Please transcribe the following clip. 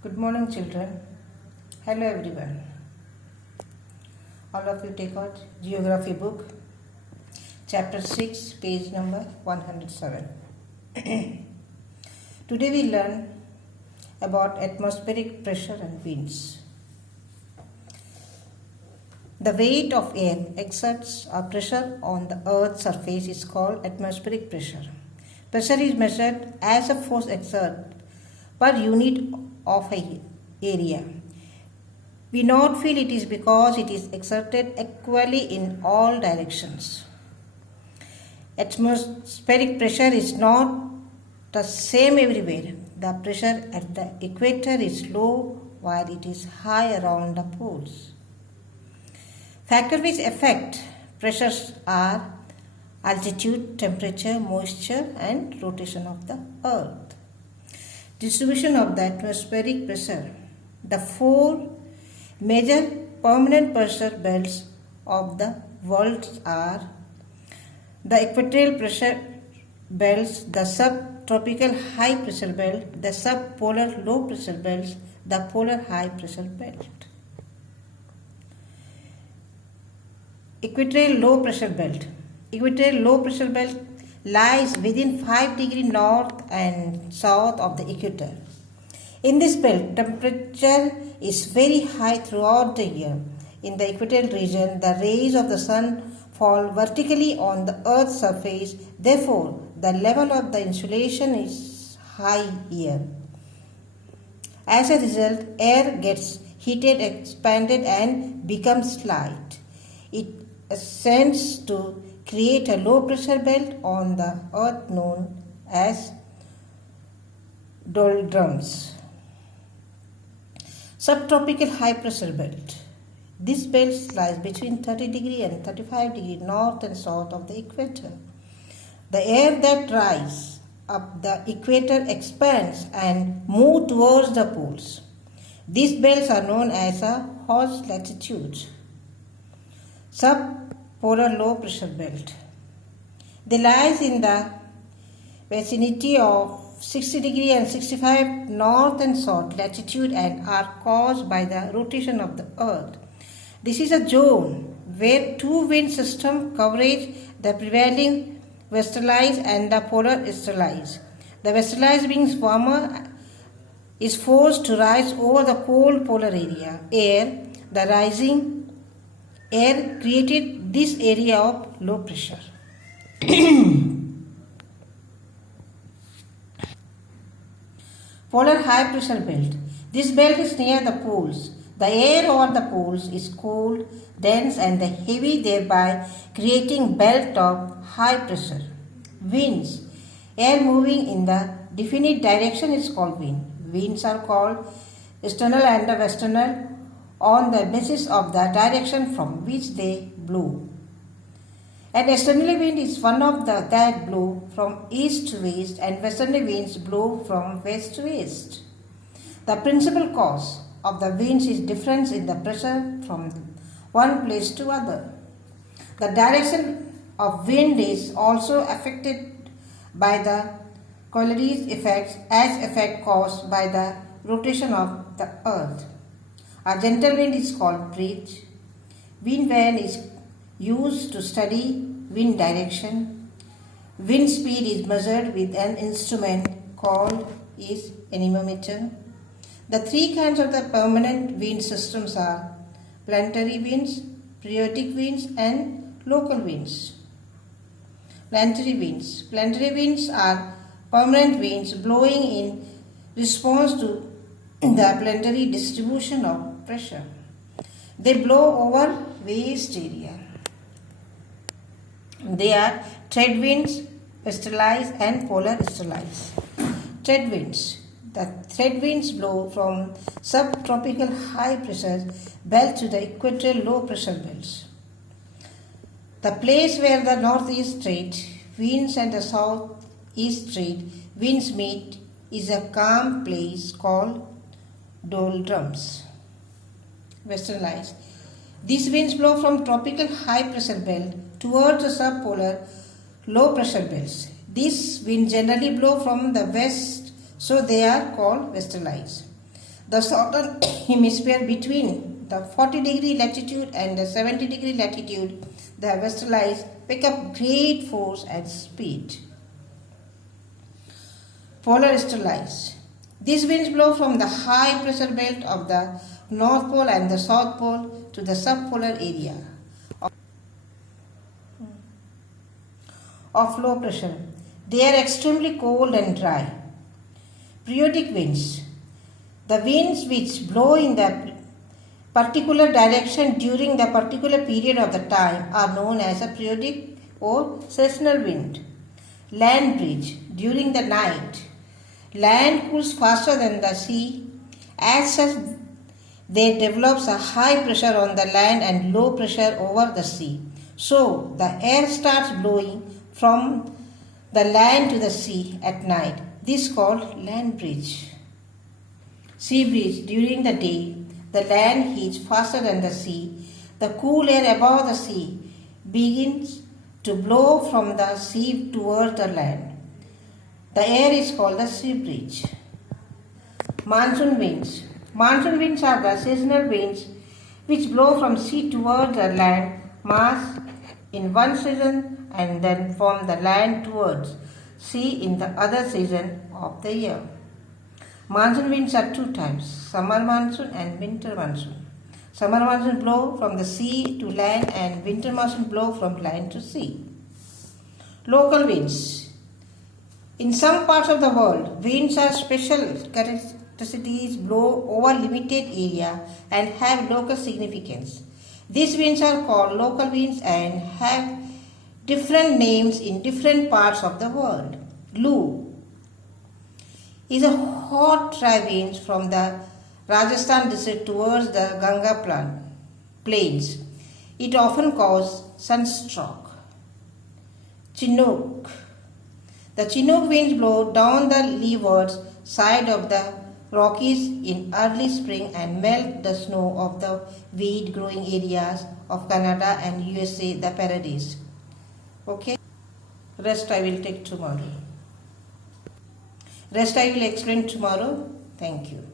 Good morning, children. Hello, everyone. All of you take out Geography book, Chapter 6, page number 107. Today we learn about atmospheric pressure and winds. The weight of air exerts a pressure on the Earth's surface is called atmospheric pressure. Pressure is measured as a force exerted per unit of an area. We not feel it is because it is exerted equally in all directions. Atmospheric pressure is not the same everywhere. The pressure at the equator is low while it is high around the poles. Factors which affect pressures are altitude, temperature, moisture, and rotation of the earth. Distribution of the atmospheric pressure. The four major permanent pressure belts of the world are the equatorial pressure belts, the subtropical high pressure belt, the subpolar low pressure belts, the polar high pressure belt. Equatorial low pressure belt. Equatorial low pressure belt lies within 5 degrees north and south of the equator. In this belt, temperature is very high throughout the year. In the equatorial region, the rays of the sun fall vertically on the Earth's surface. Therefore, the level of the insulation is high here. As a result, air gets heated, expanded, and becomes light. It ascends to create a low pressure belt on the earth known as doldrums. Subtropical high pressure belt. This belt lies between 30 degree and 35 degree north and south of the equator. The air that rises up the equator expands and moves towards the poles. These belts are known as a horse latitudes. Subpolar low pressure belt. They lies in the vicinity of 60 degree and 65 north and south latitude and are caused by the rotation of the earth. This is a zone where two wind systems coverage the prevailing westerlies and the polar easterlies. The westerlies being warmer is forced to rise over the cold polar area. The rising air created this area of low pressure. Polar high pressure belt. This belt is near the poles. The air over the poles is cold, dense, and heavy, thereby creating belt of high pressure. Winds. Air moving in the definite direction is called wind. Winds are called external and westernal on the basis of the direction from which they blow. An external wind is one of that blow from east to west, and westerly winds blow from west to east. The principal cause of the winds is difference in the pressure from one place to other. The direction of wind is also affected by the colliery effects as effect caused by the rotation of the earth. A gentle wind is called breeze. Wind vane is used to study wind direction. Wind speed is measured with an instrument called anemometer. The three kinds of the permanent wind systems are planetary winds, periodic winds, and local winds. Planetary winds. Planetary winds are permanent winds blowing in response to the planetary distribution of pressure. They blow over vast area. They are trade winds, westerlies, and polar easterlies. Trade winds. The trade winds blow from subtropical high pressure belts to the equatorial low pressure belts. The place where the northeast trade winds and the southeast trade winds meet is a calm place called doldrums. Westerlies. These winds blow from tropical high pressure belt towards the subpolar low pressure belts. These winds generally blow from the west, so they are called westerlies. The southern hemisphere between the 40-degree latitude and the 70-degree latitude, the westerlies pick up great force and speed. Polar easterlies. These winds blow from the high pressure belt of the North Pole and the South Pole to the subpolar area of low pressure. They are extremely cold and dry. Periodic winds. The winds which blow in the particular direction during the particular period of the time are known as a periodic or seasonal wind. Land breeze. During the night, land cools faster than the sea. As such, there develops a high pressure on the land and low pressure over the sea. So, the air starts blowing from the land to the sea at night. This is called land breeze. Sea breeze. During the day, the land heats faster than the sea. The cool air above the sea begins to blow from the sea towards the land. The air is called the sea breeze. Monsoon winds. Monsoon winds are the seasonal winds which blow from sea towards the land mass in one season and then from the land towards sea in the other season of the year. Monsoon winds are two types, summer monsoon and winter monsoon. Summer monsoon blow from the sea to land and winter monsoon blow from land to sea. Local winds. In some parts of the world, winds are special characteristics, blow over limited area and have local significance. These winds are called local winds and have different names in different parts of the world. Loo is a hot dry wind from the Rajasthan district towards the Ganga plains. It often causes sunstroke. Chinook. The Chinook winds blow down the leeward side of the Rockies in early spring and melt the snow of the wheat growing areas of Canada and USA, the Prairies. Okay? Rest I will take tomorrow. Rest I will explain tomorrow. Thank you.